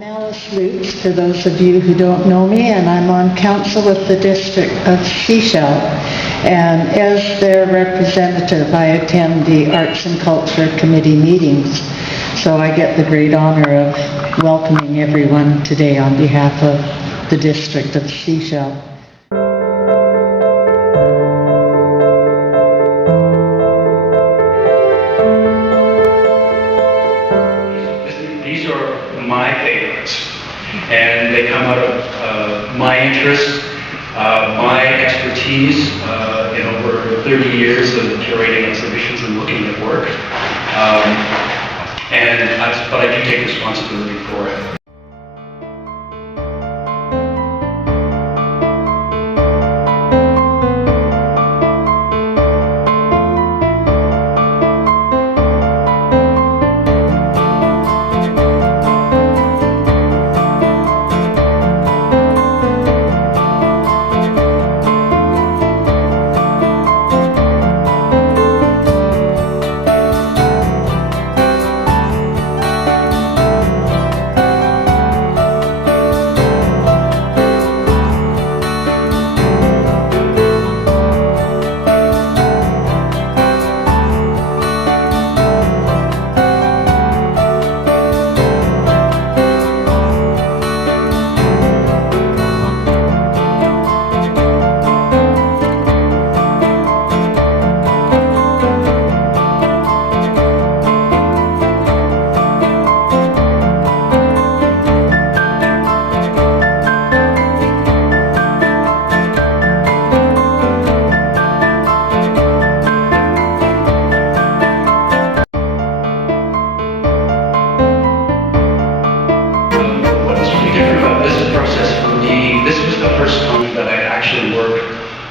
I'm Alice Lutz, for those of you who don't know me, and I'm on council with the district of Sechelt. And as their representative, I attend the Arts and Culture Committee meetings. So I get the great honor of welcoming everyone today on behalf of the district of Sechelt. These are my favorites, and they come out of my interests, my expertise in over 30 years of curating exhibitions and looking at work, but I do take responsibility for it.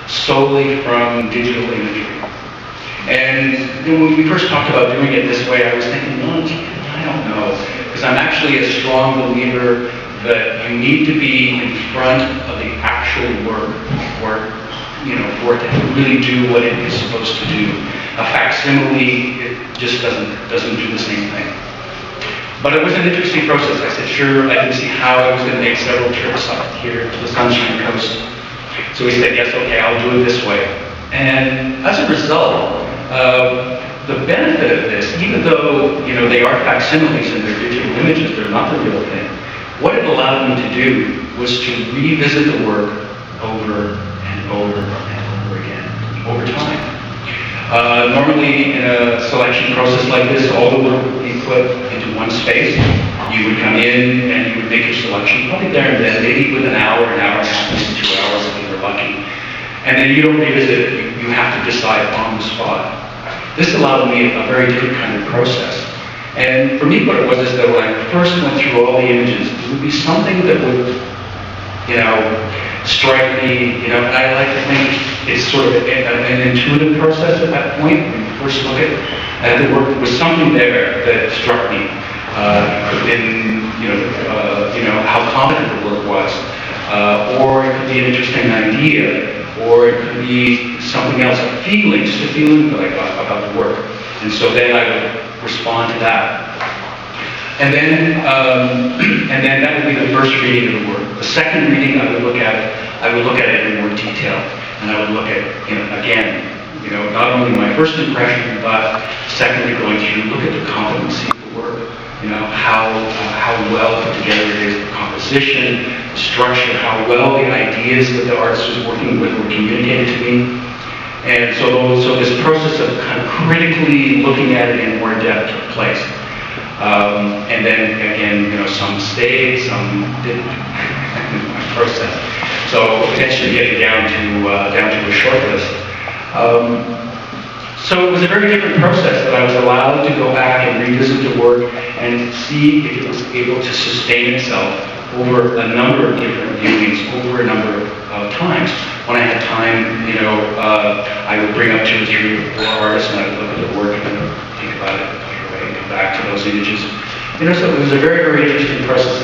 Solely from digital imagery. And when we first talked about doing it this way, I was thinking, well, I don't know, because I'm actually a strong believer that you need to be in front of the actual work for it to really do what it is supposed to do. A facsimile, it just doesn't do the same thing. But it was an interesting process. I said, sure, I didn't see how I was going to make several trips up here to the Sunshine Coast. So we said, yes, okay, I'll do it this way. And as a result, the benefit of this, even though they are facsimiles and they're digital images, they're not the real thing, what it allowed me to do was to revisit the work over and over and over again, over time. Normally in a selection process like this, all the work would be put into one space. You would come in and you would make your selection, probably there and then, maybe with an hour and a half, maybe 2 hours if you were lucky. And then you don't revisit it, you have to decide on the spot. This allowed me a very different kind of process. And for me, what it was is that when I first went through all the images, it would be something that would, strike me, and I like to think it's sort of an intuitive process at that point. When you first look at the work, there was something there that struck me. It could have been, how competent the work was, or it could be an interesting idea, or it could be something else, a feeling, just a feeling that I got about the work. And so then I would respond to that. And then that would be the first reading of the work. The second reading, I would look at it in more detail, and I would look at, again, not only my first impression, but secondly going through, look at the competency of the work. How well put together it is, the composition, the structure, how well the ideas that the artist was working with were communicated to me. And so this process of kind of critically looking at it in more depth took place. And then again, some stayed, some didn't in my process. So eventually getting down to a short list. So it was a very different process that I was allowed to go back and revisit the work and see if it was able to sustain itself over a number of different viewings, over a number of times. When I had time, I would bring up 2 or 3 or 4 artists and I would look at the work and think about it, and come back to those images. So it was a very, very interesting process.